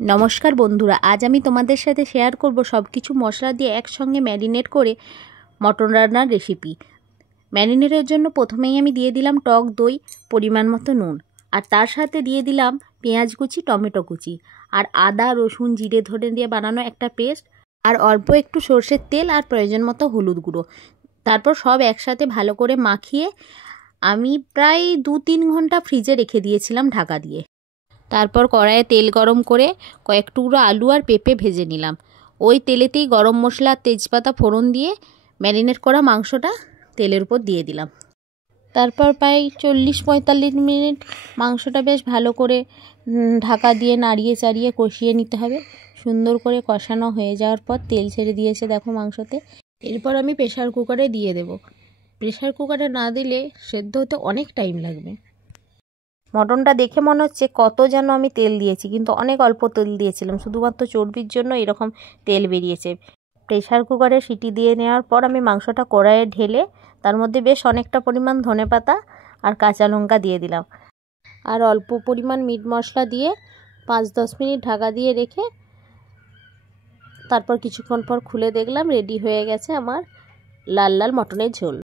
নমস্কার বন্ধুরা, আজ আমি তোমাদের সাথে শেয়ার করব সব কিছু মশলা দিয়ে একসঙ্গে ম্যারিনেট করে মটন রান্নার রেসিপি। ম্যারিনেটের জন্য প্রথমেই আমি দিয়ে দিলাম টক দই, পরিমাণ মতো নুন, আর তার সাথে দিয়ে দিলাম পেঁয়াজ কুচি, টমেটো কুচি, আর আদা রসুন জিরে ধরে দিয়ে বানানো একটা পেস্ট, আর অল্প একটু সর্ষের তেল, আর প্রয়োজন মতো হলুদ গুঁড়ো। তারপর সব একসাথে ভালো করে মাখিয়ে আমি প্রায় 2-3 ঘন্টা ফ্রিজে রেখে দিয়েছিলাম ঢাকা দিয়ে। তারপর কড়াইয়ে তেল গরম করে কয়েক টুকরো আলু আর পেঁপে ভেজে নিলাম। ওই তেলেতেই গরম মশলা আর তেজপাতা ফোড়ন দিয়ে ম্যারিনেট করা মাংসটা তেলের উপর দিয়ে দিলাম। তারপর প্রায় 40-45 মিনিট মাংসটা বেশ ভালো করে ঢাকা দিয়ে নাড়িয়ে চাড়িয়ে কষিয়ে নিতে হবে। সুন্দর করে কষানো হয়ে যাওয়ার পর তেল ছেড়ে দিয়েছে দেখো মাংসতে। এরপর আমি প্রেশার কুকারে দিয়ে দেব। প্রেশার কুকারে না দিলে সেদ্ধ হতে অনেক টাইম লাগবে। মটনটা দেখে মনে হচ্ছে কত যেন আমি তেল দিয়েছি, কিন্তু অনেক অল্প তেল দিয়েছিলাম, শুধুমাত্র চর্বির জন্য এরকম তেল বেরিয়েছে। প্রেশার কুকারে সিটি দিয়ে নেওয়ার পর আমি মাংসটা কড়াইয়ে ঢেলে তার মধ্যে বেশ অনেকটা পরিমাণ ধনেপাতা আর কাঁচা লঙ্কা দিয়ে দিলাম, আর অল্প পরিমাণ মিট মশলা দিয়ে 5-10 মিনিট ঢাকা দিয়ে রেখে তারপর কিছুক্ষণ পর খুলে দেখলাম রেডি হয়ে গেছে আমার লাল লাল মটনের ঝোল।